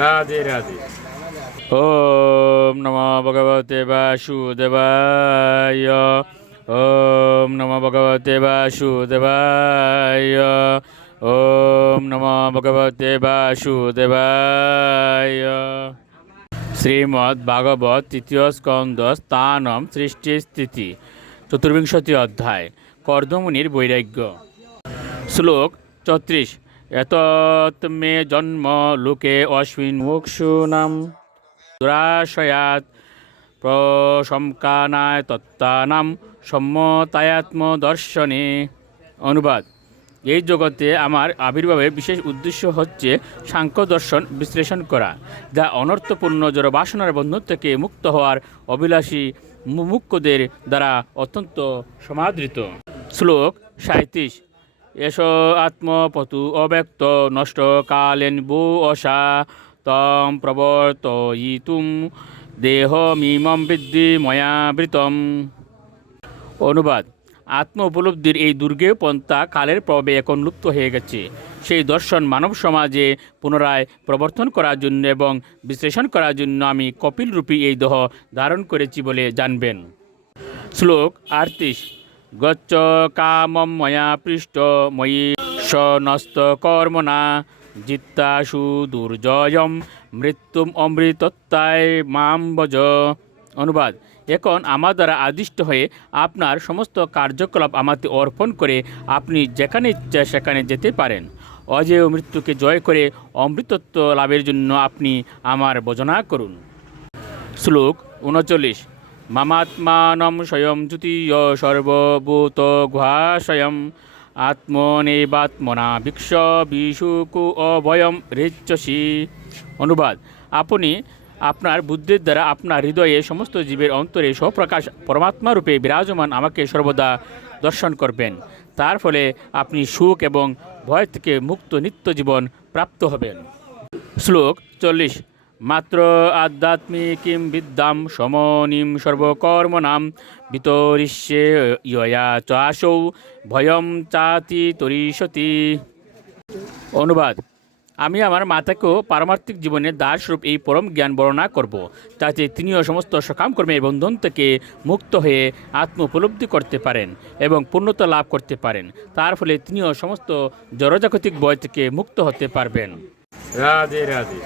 রাধে রাধে। ওম নম ভগবতে বাসুদেবায়। ওম নম ভগবতে বাসুদেবায়। ওম নম ভগবতে বাসুদেবায়। শ্রীমদ্ ভাগবত তৃতীয় স্কন্দ স্থানম সৃষ্টি স্থিতি, চতুর্বিংশতি অধ্যায়, কর্দমুনির বৈরাগ্য। শ্লোক চৌত্রিশ এতৎ মে জন্ম লোকে অশ্বিন মুক্ষুনাম দুরাশয়াত প্রশঙ্কানায় তত্ত্বানাম সম্মতায়াত্ম দর্শনে অনুবাদ এই জগতে আমার আবির্ভাবের বিশেষ উদ্দেশ্য হচ্ছে সাংখ্য দর্শন বিশ্লেষণ করা, যা অনর্থপূর্ণ জড় বাসনার বন্ধন থেকে মুক্ত হওয়ার অভিলাষী মুমুক্ষদের দ্বারা অত্যন্ত সমাদৃত। শ্লোক সাঁত্রিশ এস আত্মপতু অব্যক্ত নষ্ট কালেন বু অসা তম প্রবর্তয়িতুম দেহ মিমম বৃদ্ধি ময়াবৃতম। অনুবাদ আত্ম উপলব্ধির এই দুর্গেয় পন্থা কালের প্রভাবে এখন লুপ্ত হয়ে গেছে। সেই দর্শন মানব সমাজে পুনরায় প্রবর্তন করার জন্য এবং বিশ্লেষণ করার জন্য আমি কপিলরূপী এই দেহ ধারণ করেছি বলে জানবেন। শ্লোক আটত্রিশ গচ্ছ কামম ময়া পৃষ্ট ময়ি সনস্ত কর্মনা জিত্তাসু দুর্জয়ম মৃত্যুম অমৃতত্বায় মাম বজ অনুবাদ এখন আমার দ্বারা আদিষ্ট হয়ে আপনার সমস্ত কার্যকলাপ আমাকে অর্পণ করে আপনি যেখানে ইচ্ছা সেখানে যেতে পারেন। অজেয় মৃত্যুকে জয় করে অমৃতত্ব লাভের জন্য আপনি আমার ভজনা করুন। শ্লোক উনচল্লিশ। মামাত্মানম স্বয়ং জ্যোতিয় সর্বভূত গুহাশয়ম আত্মনেবাত্মনা ভিক্ষ বিশুকু অভয়ম ঋচ্ছসি। অনুবাদ, আপনি আপনার বুদ্ধির দ্বারা আপনার হৃদয়ে সমস্ত জীবের অন্তরে স্বপ্রকাশ পরমাত্মা রূপে বিরাজমান আমাকে সর্বদা দর্শন করবেন। তার ফলে আপনি সুখ এবং ভয় থেকে মুক্ত নিত্য জীবন প্রাপ্ত হবেন। শ্লোক চল্লিশ মাত্র আধ্যাত্মিকিম বিদ্যাম সমনিম সর্বকর্মণাম বিতরিষ্যে ইয়া চাশৌ ভয়ম চাতি তরিষতি। অনুবাদ, আমি আমার মাতাকেও পারমার্থিক জীবনে দাসরূপ এই পরম জ্ঞান বর্ণনা করব, যাতে তিনিও সমস্ত সকাম কর্মের বন্ধন থেকে মুক্ত হয়ে আত্ম উপলব্ধি করতে পারেন এবং পূর্ণতা লাভ করতে পারেন। তার ফলে তিনিও সমস্ত জড়জাগতিক বয় থেকে মুক্ত হতে পারবেন। রাধে রাধে।